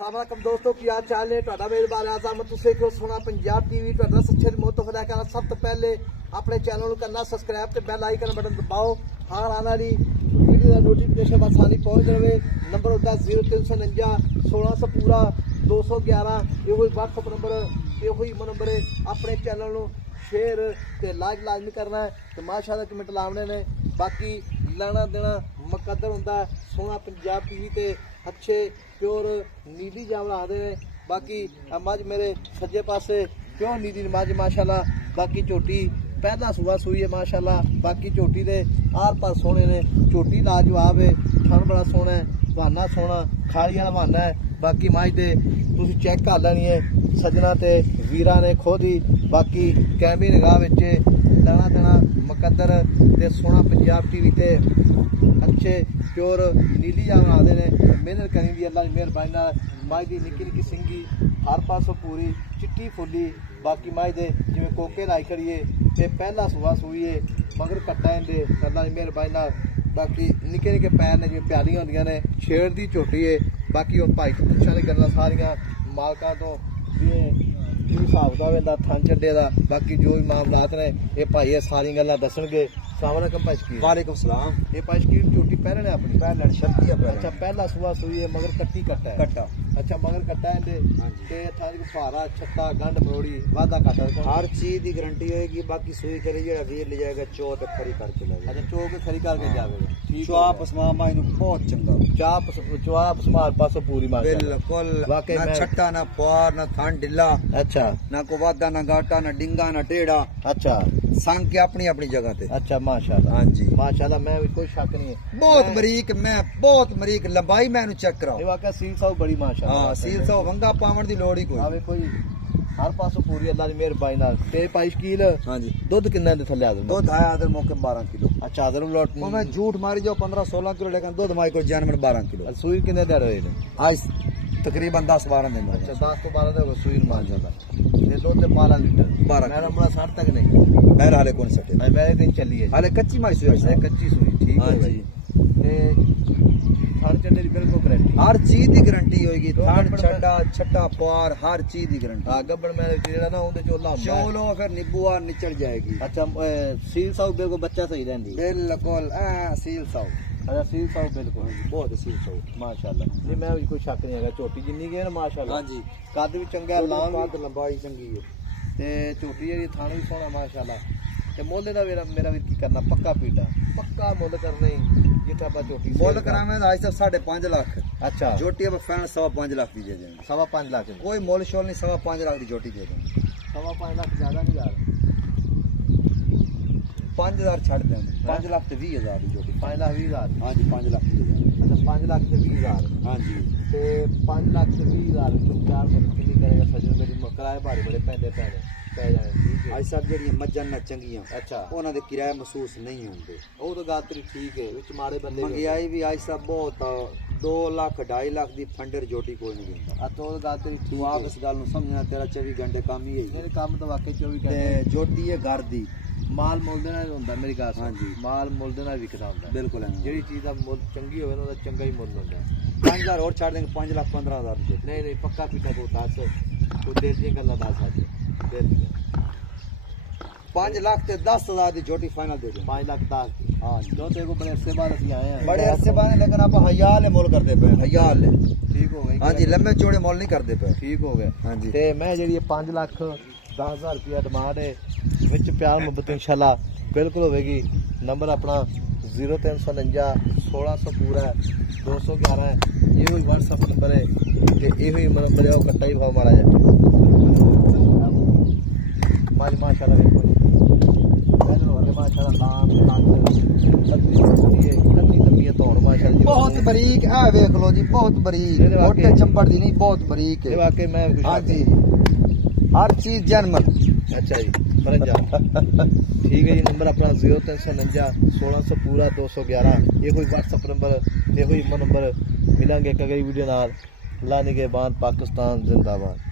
अस्सलामुअलैकुम दोस्तों की हाल चाल है ਤੁਹਾਡਾ ਮੇਜ਼ਬਾਨ ਆਜ਼ਮ ਤੁਸੀਂ ਦੇਖੋ ਸੋਹਣਾ ਪੰਜਾਬ ਟੀਵੀ ਤੁਹਾਡਾ ਸੱਚੇ ਮੁਤਫਰ ਹੈ ਕਿ ਸਭ ਤੋਂ ਪਹਿਲੇ ਆਪਣੇ ਚੈਨਲ ਨੂੰ ਕਰਨਾ ਸਬਸਕ੍ਰਾਈਬ ਤੇ ਬੈਲ ਆਈਕਨ ਬਟਨ ਦਬਾਓ ਹਰ ਆਉਣ ਵਾਲੀ ਵੀਡੀਓ ਦਾ ਨੋਟੀਫਿਕੇਸ਼ਨ ਆਸਾਨੀ ਪਹੁੰਚ ਜਾਵੇ ਨੰਬਰ ਹੁੰਦਾ 0349 1600 ਪੂਰਾ 211 ਇਹੋ ਹੀ WhatsApp ਨੰਬਰ ਇਹੋ ਹੀ ਨੰਬਰ ਆਪਣੇ ਚੈਨਲ ਨੂੰ शेयर ते लाइक लाजमी करना है तो माशाअल्लाह कमेंट लाने ने बाकी लेना देना मुकद्दर होंदा सोहना पंजाब टीवी ते अच्छे प्योर नीली जावल आते हैं बाकी मझ मेरे सज्जे पासे प्योर नीली मझ माशाअल्लाह बाकी झोटी पहला सूआ सूई है माशाअल्लाह बाकी झोटी दे आर पार सोहने ने झोटी लाजवाब है थन बड़ा सोहना है बहाना सोहना खाली वाला बहाना है बाकी मझ दे तुसीं चेक कर लैनी है सजना ते वीरां ने खुद ही बाकी कैमरे निगाह विच लेना देना मुकद्दर ते सोहना पंजाब टीवी ते अच्छे प्योर नीली जान आते ने मेहनत करी दी अल्लाह की मेहरबानी नाल माई दी निक्की निक्की सिंगी हर पासों पूरी चिट्टी फुल्ली बाकी माई दे जिवें कोके लाई खड़िए ते पहला सूआ सूई है मगर कट्टा इहदे अल्लाह की मेहरबानी नाल बाकी निक्के निक्के पैर ने जिवें प्यारियां होंदियां ने छेड़ दी झोटी है बाकी हुण भाई तो पुछां दी गल्लां सारियां मालकां तो हिसाब का थन चड्डे का बाकी जो भी मामलात ने ये भाई सारी गल्लां दसणगे अस्सलामुअलैकुम भाई शकीर वालेकुम सलाम ये भाई शकीर झोटी पहले ने अपनी पहले शर्ती है अच्छा पहला सुबह सुई है मगर कट्टी कट्टा है कट्टा अच्छा मगर कट्टा है ते थारी को फारा छत्ता गंढ मरोड़ी वादा काटा हर चीज की गारंटी होएगी बाकी सुई करे जेड़ा वीर ले जाएगा चो ते खरी करके ले अच्छा चो के खरी करके जावेगा ठीक चुआप स्मा माई नु बहुत चंगा चुआप स्मार पासों पूरी मार बिल्कुल ना छट्टा ना पार ना थन ढिला अच्छा ना को वादा ना घाटा ना डिंगा ना टेढ़ा अच्छा संग के अपनी अपनी जगह ते अच्छा माशाल्लाह हां जी माशाल्लाह मैं कोई शक नहीं है बहुत बरीक मैं बहुत बरीक लंबाई मैनू चेक कराओ ये वाकई सील साउ बड़ी माशाल्लाह हां सील साउ वंगा पावण दी लोड़ ही कोई आवे कोई हर पासों पूरी अल्लाह की मेहरबानी नाल ते भाई शकील हां जी दूध किन्ने दे थल्ले आदर दूध आया आदर मौके 12 किलो अच्छा आदर लौट वो मैं झूठ मारी जाओ 15 16 किलो लेकिन दूध माई को जानवर 12 किलो सूई किन्ने दे रहे ने आज तकरीबन 10 12 दिन अच्छा 10 तो 12 दे सूई माशाल्लाह ये दूध 12 लीटर 12 मेरा बड़ा 60 तक नहीं मेरे हाले कौन सटे मेरे दिन चली है हाले कच्ची माई सूई है कच्ची सूई ठीक हां है जी ते थान चड्डे दी बिल्कुल गारंटी हर चीज की गारंटी होगी थान छड्डा छट्टा पार हर चीज की गारंटी हां गब्बड़ में जेड़ा ना ओंदे चोला हुंदा चोलो फिर निब्बुआ निचड़ जाएगी अच्छा सील साउ बिल्कुल बच्चा सही रहंदी बिल्कुल सील साउ अच्छा सील साउ बिल्कुल बहुत सील साउ माशाल्लाह नहीं मैं भी कोई शक नहीं है छोटी जिन्नी के ना माशाल्लाह हां जी कद भी चंगा लाम कद लंबाई चंगी है ते छोटी जेडी थान भी सोहना माशाल्लाह ते मोले दा मेरा भी की करना पक्का पीटा पक्का मोल करना ही जितना बा छोटी मोल करावे आज तक 5.5 लाख अच्छा जोटी अब फैन 5.5 लाख दी दे देंगे 5.5 लाख कोई मोल शोल नहीं 5.5 लाख की जोटी दे देंगे 5.5 लाख ज्यादा नहीं यार 5000 छड़ देंगे 5 लाख ते 20000 की जोटी 5 लाख 20000 हां जी 5 लाख 20000 अच्छा 5 लाख ते 20000 हां जी ते 5 लाख ते 20000 तो चार मतलब कितनी करेगा सजन मेरी किराए भारी बड़े पैंदे पै जाने ठीक है आज सब जेडी मज्जां ना चंगियां अच्छा उन्हां दे किराए महसूस नहीं होंदे ਉਹ ਤਾਂ ਗੱਲ ਤੇਰੀ ਠੀਕ ਹੈ ਵਿੱਚ ਮਾੜੇ ਬੰਦੇ महंगाई भी आज सब बहुत 2 लाख 2.5 लाख ਦੀ ਫੰਡਰ ਜੋਟੀ ਕੋਈ ਨਹੀਂ ਦਿੰਦਾ ਆ ਤੋਂ ਗੱਲ ਤੇਰੀ ਠੀਕ ਤੂੰ ਆਪ ਇਸ ਗੱਲ ਨੂੰ ਸਮਝਣਾ ਤੇਰਾ 24 ਘੰਟੇ ਕੰਮ ਹੀ ਹੈ ਮੇਰੇ ਕੰਮ ਤਾਂ ਵਾਕਈ 24 ਤੇ ਘੰਟੇ ਜੋਟੀ ਹੈ ਘਰ ਦੀ ਮਾਲ ਮੁੱਲ ਦੇ ਨਾਲ ਹੁੰਦਾ ਮੇਰੀ ਗੱਲ ਹਾਂਜੀ ਮਾਲ ਮੁੱਲ ਦੇ ਨਾਲ ਵਿਕਦਾ ਹੁੰਦਾ ਬਿਲਕੁਲ ਜਿਹੜੀ ਚੀਜ਼ ਦਾ ਮੁੱਲ ਚੰਗੀ ਹੋਵੇ ਨਾ ਉਹਦਾ ਚੰਗਾ ਹੀ ਮੁੱਲ ਹੁੰਦਾ 5000 ਹੋਰ ਛੱਡ ਦੇਂਗੇ 5 ਲੱਖ 15000 ਰੁਪਏ ਨਹੀਂ ਨਹੀਂ ਪੱਕਾ ਪੀਟਾ ਕੋ ਦੱਸ ਕੋ ਦੇਰ ਦੀਆਂ ਗੱਲਾਂ ਦੱਸ ਅੱਜ ਦੇਰ ਦੀਆਂ 5 लाख ते 10000 ਦੀ ਜੋਟੀ ਫਾਈਨਲ ਦੇ ਦੇ 5 लाख 10 हां जो तेरे को बड़े अरसे बाद ਅਸੀਂ आए हैं बड़े अरसे बाद लेकिन आप हयाल मोल करते पे हयाल ठीक हो गई हां जी लंबे चौड़े मोल नहीं करते पे ठीक हो गए हां जी ਤੇ ਮੈਂ ਜਿਹੜੀ 5 ਲੱਖ 10000 ਰੁਪਿਆ ਡਿਮਾਂਡ ਹੈ ਵਿੱਚ ਪਿਆਰ ਮੁਹੱਬਤ ਇਨਸ਼ਾਅੱਲਾ ਬਿਲਕੁਲ ਹੋਵੇਗੀ ਨੰਬਰ ਆਪਣਾ 0349 1600 ਪੂਰਾ 211 ਹੈ ਇਹੋ ਹੀ WhatsApp ਨੰਬਰ ਹੈ ਤੇ ਇਹੋ ਹੀ ਨੰਬਰ ਹੈ ਉਹ ਕੱਟਾ ਹੀ ਭਾਅ ਮਾਰਾ ਜਾ माशाल्लाह देखो बहुत बरीक है देख लो जी बहुत बरीक मोटे चंपड़ दी नहीं बहुत बरीक है वाकई मैं हां जी हर चीज जनमल अच्छा जी परंजा ठीक है जी नंबर अपना 0349 1600 पूरा 211 ये कोई WhatsApp नंबर ये कोई नंबर मिलेंगे एक अगली वीडियो नाल अल्लाह निगहबान पाकिस्तान जिंदाबाद।